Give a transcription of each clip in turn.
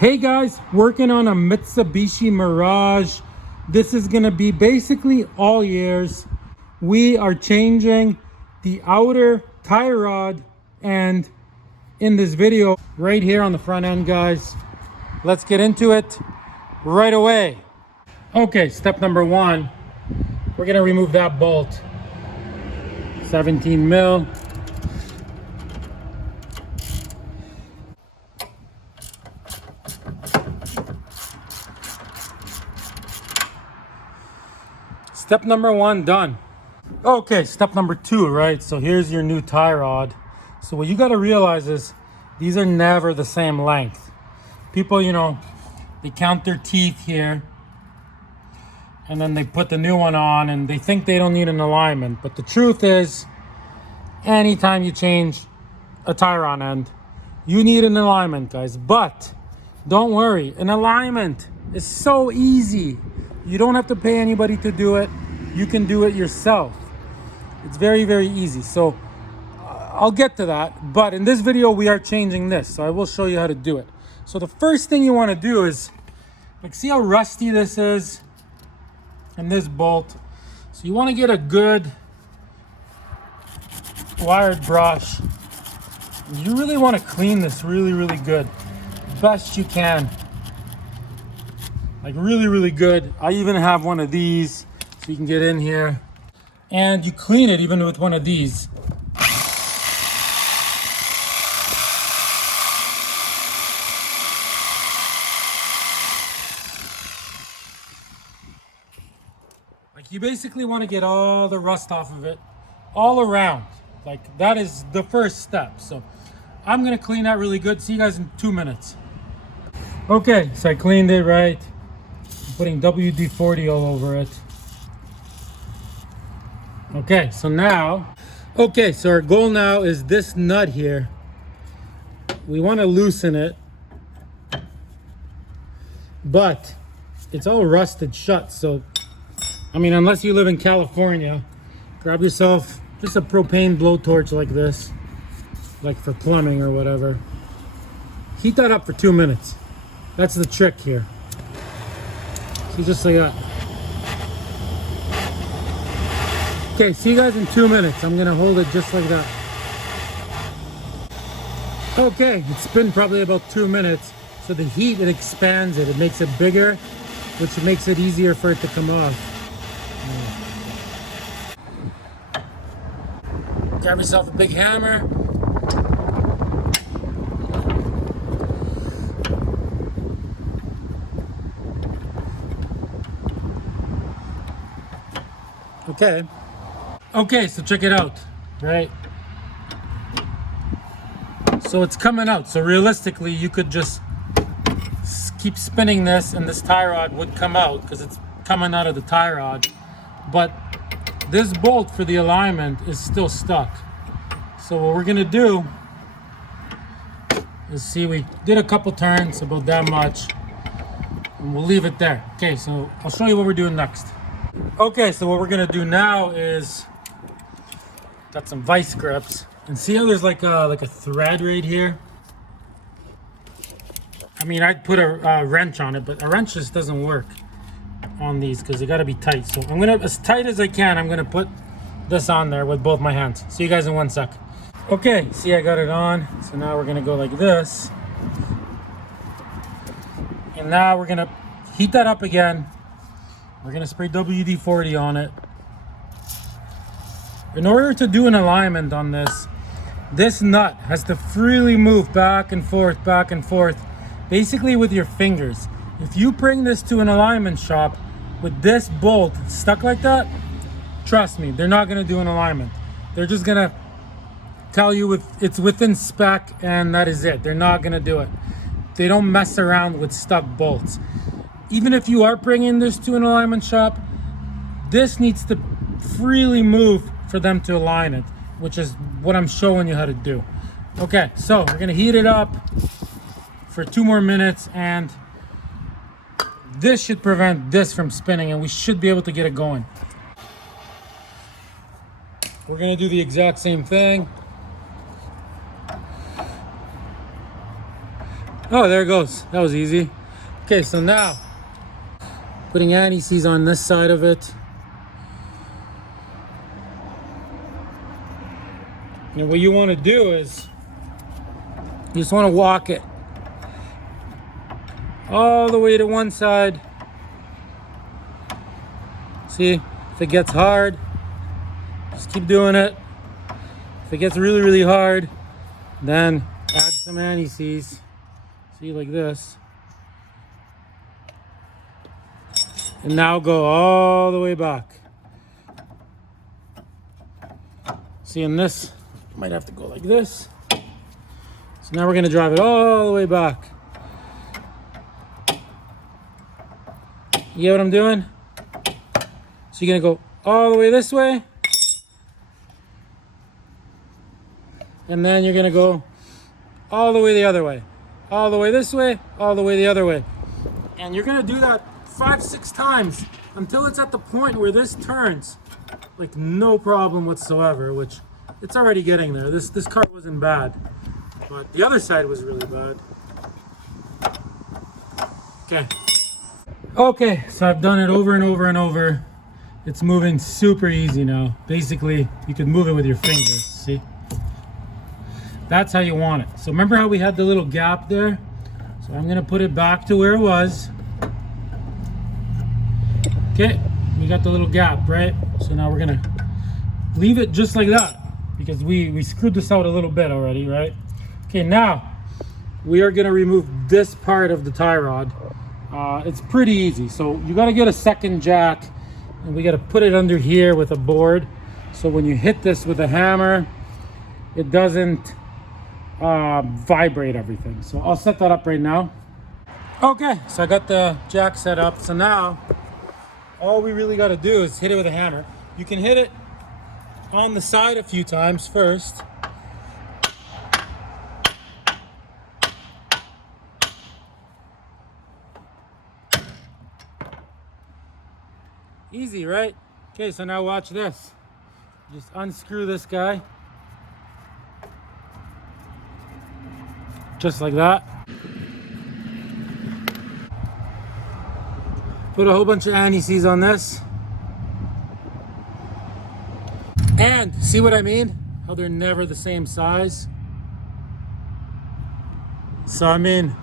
Hey guys, working on a Mitsubishi Mirage. This is gonna be basically all years. We are changing the outer tie rod, and in this video right here on the front end, guys, let's get into it right away. Okay, step number one, we're gonna remove that bolt. 17 mil. Step number one done. Okay, step number two, right? So here's your new tie rod. So what you got to realize is these are never the same length. People, they count their teeth here and then they put the new one on and they think they don't need an alignment. But the truth is, anytime you change a tie rod end, you need an alignment, guys. But don't worry, an alignment is so easy. You don't have to pay anybody to do it. You can do it yourself. It's very, very easy. So I'll get to that. But in this video, we are changing this. So I will show you how to do it. So the first thing you want to do is, see how rusty this is and this bolt. So you want to get a good wired brush. You really want to clean this really, really good. Best you can. Like really, really good. I even have one of these so you can get in here. And you clean it even with one of these. Like you basically want to get all the rust off of it all around. Like that is the first step. So I'm going to clean that really good. See you guys in 2 minutes. Okay, so I cleaned it right. I'm putting WD-40 all over it. Okay, so our goal now is this nut here. We want to loosen it, but it's all rusted shut. So, unless you live in California, grab yourself just a propane blowtorch like this, like for plumbing or whatever. Heat that up for 2 minutes. That's the trick here. So just like that. Okay, see you guys in 2 minutes. I'm gonna hold it just like that. Okay, it's been probably about 2 minutes. So the heat, it expands it. It makes it bigger, which makes it easier for it to come off. Grab yourself a big hammer. Okay, so check it out, right? So it's coming out. So realistically, you could just keep spinning this and this tie rod would come out because it's coming out of the tie rod. But this bolt for the alignment is still stuck. So what we're gonna do is see, we did a couple turns, about that much, and we'll leave it there. Okay, so I'll show you what we're doing next. Okay, so what we're gonna do now is got some vice grips, and see how there's like a thread right here. I'd put a wrench on it, but a wrench just doesn't work on these because they got to be tight. So I'm gonna, as tight as I can, I'm gonna put this on there with both my hands. See you guys in 1 sec. Okay, see, I got it on. So now we're gonna go like this, and now we're gonna heat that up again. We're gonna spray WD-40 on it. In order to do an alignment on this nut has to freely move back and forth, basically with your fingers. If you bring this to an alignment shop with this bolt stuck like that, trust me, they're not gonna do an alignment. They're just gonna tell you it's within spec and that is it. They're not gonna do it. They don't mess around with stuck bolts. Even if you are bringing this to an alignment shop, this needs to freely move for them to align it, which is what I'm showing you how to do. Okay, so we're gonna heat it up for 2 more minutes, and this should prevent this from spinning, and we should be able to get it going. We're gonna do the exact same thing. Oh, there it goes. That was easy. Okay, so now putting anti-seize on this side of it. And what you want to do is you just want to walk it all the way to one side. See, if it gets hard, just keep doing it. If it gets really, really hard, then add some anti-seize. See, like this. And now go all the way back. See, in this, might have to go like this. So now we're gonna drive it all the way back. You get what I'm doing? So you're gonna go all the way this way. And then you're gonna go all the way the other way. All the way this way, all the way the other way. And you're gonna do that 5-6 times until it's at the point where this turns like no problem whatsoever, which it's already getting there. This car wasn't bad, but the other side was really bad. Okay, so I've done it over and over and over. It's moving super easy now. Basically, you can move it with your fingers, see? That's how you want it. So remember how we had the little gap there? So I'm gonna put it back to where it was. Okay, we got the little gap, right? So now we're gonna leave it just like that because we screwed this out a little bit already, right? Okay, now we are gonna remove this part of the tie rod. It's pretty easy. So you gotta get a second jack and we gotta put it under here with a board. So when you hit this with a hammer, it doesn't vibrate everything. So I'll set that up right now. Okay, so I got the jack set up. So now all we really got to do is hit it with a hammer. You can hit it on the side a few times first. Easy, right? Okay, so now watch this. Just unscrew this guy. Just like that. Put a whole bunch of anti-seize on this. And see what I mean? How they're never the same size. So I mean,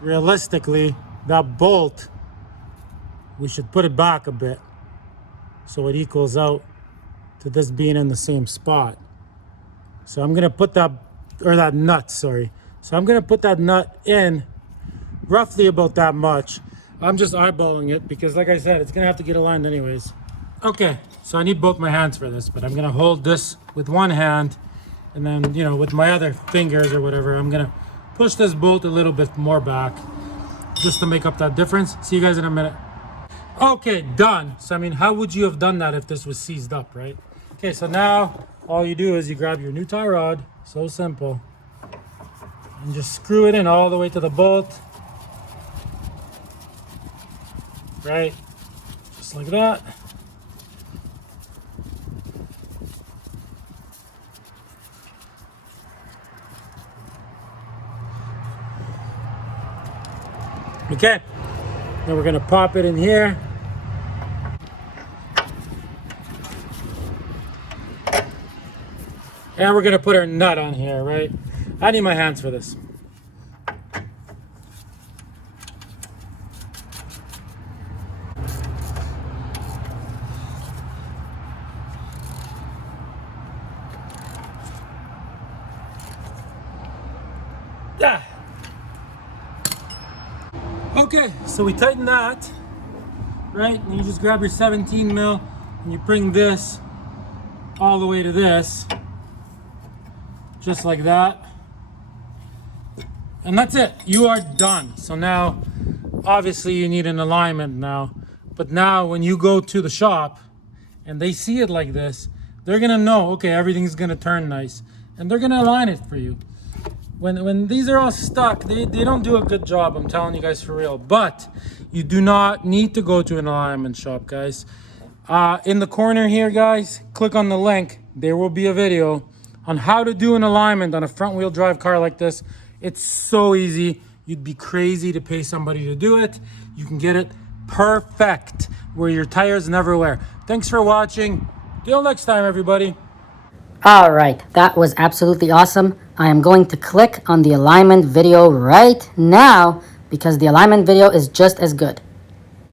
realistically, that bolt, we should put it back a bit so it equals out to this being in the same spot. So I'm gonna put that, or that nut, sorry. So I'm gonna put that nut in roughly about that much. I'm just eyeballing it because like I said, it's gonna have to get aligned anyways. Okay, so I need both my hands for this, but I'm gonna hold this with one hand and then, you know, with my other fingers or whatever, I'm gonna push this bolt a little bit more back just to make up that difference. See you guys in a minute. Okay, done. So I mean, how would you have done that if this was seized up, right? Okay, so now all you do is you grab your new tie rod, so simple, and just screw it in all the way to the bolt, right? Just like that. Okay, now we're gonna pop it in here. And we're gonna put our nut on here, right? I need my hands for this. Yeah. Okay, so we tighten that, right? And you just grab your 17 mil and you bring this all the way to this. Just like that. And that's it. You are done. So now, obviously you need an alignment now. But now when you go to the shop and they see it like this, they're gonna know, okay, everything's gonna turn nice. And they're gonna align it for you. When these are all stuck, they don't do a good job, I'm telling you guys for real. But you do not need to go to an alignment shop, guys. In the corner here, guys, click on the link. There will be a video on how to do an alignment on a front wheel drive car like this. It's so easy. You'd be crazy to pay somebody to do it. You can get it perfect where your tires never wear. Thanks for watching. Till next time, everybody. All right, that was absolutely awesome. I am going to click on the alignment video right now because the alignment video is just as good.